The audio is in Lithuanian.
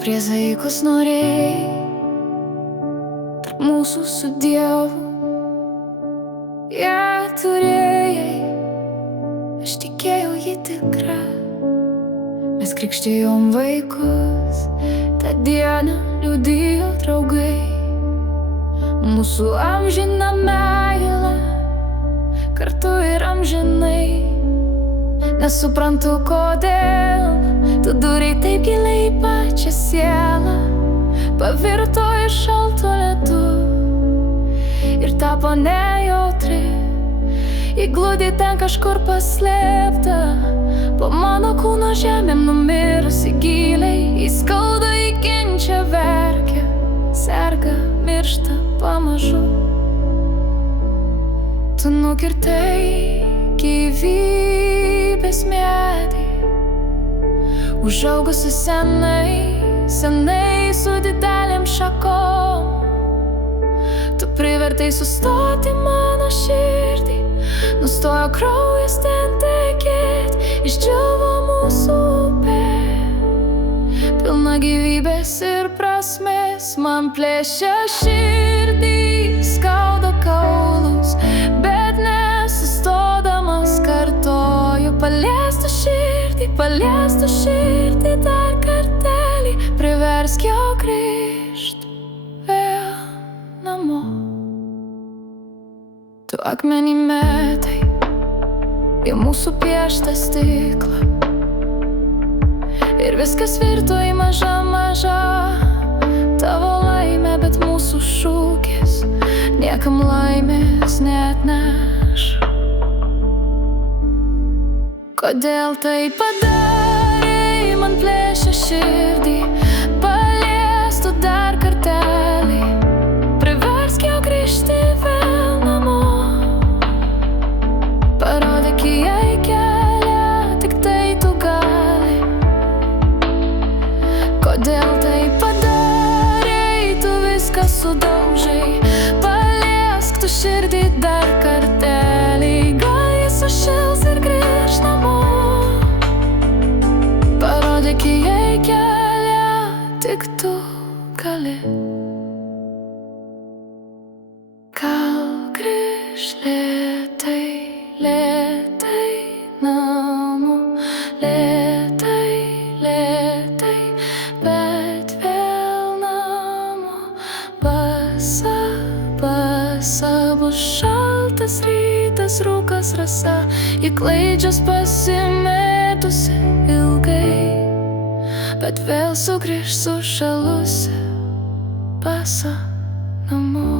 Priesaikus norėjai tarp mūsų su Dievu. Ją turėjai, aš tikėjau ji tikra. Mes krikštijom vaikus, tą dieną liudijo draugai. Mūsų amžina meilė kartu ir amžinai. Nesuprantu, kodėl tu dūrei taip giliai į pačią sielą. Pavirto iš šalto ledu ir tapo nejautri. Ji glūdi ten kažkur paslėpta, po mano kūno žemėm numirusi giliai. Ji skauda, ji kenčia, verkia, serga, miršta pamažu. Tu nukirtai gyvybės medį, užaugusi senai, senai su didelėm šakom. Tu privertai sustoti mano širdį, nustojo kraujas ten tekėt, išdžiūvo mūsų upė. Pilna gyvybės ir prasmės, man plėšia širdį, skauda kaulus, bet nesustodamas kartoju. Paliestų širdį dar kartelį, priversk jo grįžt vėl namo. Tu akmenį metai į mūsų pieštą stiklą ir viskas virto į maža tavo laimę, bet mūsų šūkis niekam laimės neatneš. Kodėl tai padarei, man plėšia širdį, paliestų dar kartelį, priversk jau grįžti vėl namo. Parodyk jai kelią, tik tai tu gali. Kodėl tai padarei, tu viską sudaužai, paliesk tu širdį dar kartelį, gal jis sušils ir grįž namo. Parodyk jai kelią, tik tu gali. Gal grįž lėtai, lėtai namo, lėtai, lėtai, bet vėl namo. Basa, basa, bus šaltas rytas, rūkas rasa, ji klaidžias pasimetusi ilgai, bet vėl sugrįž sušalusi. Basa namo.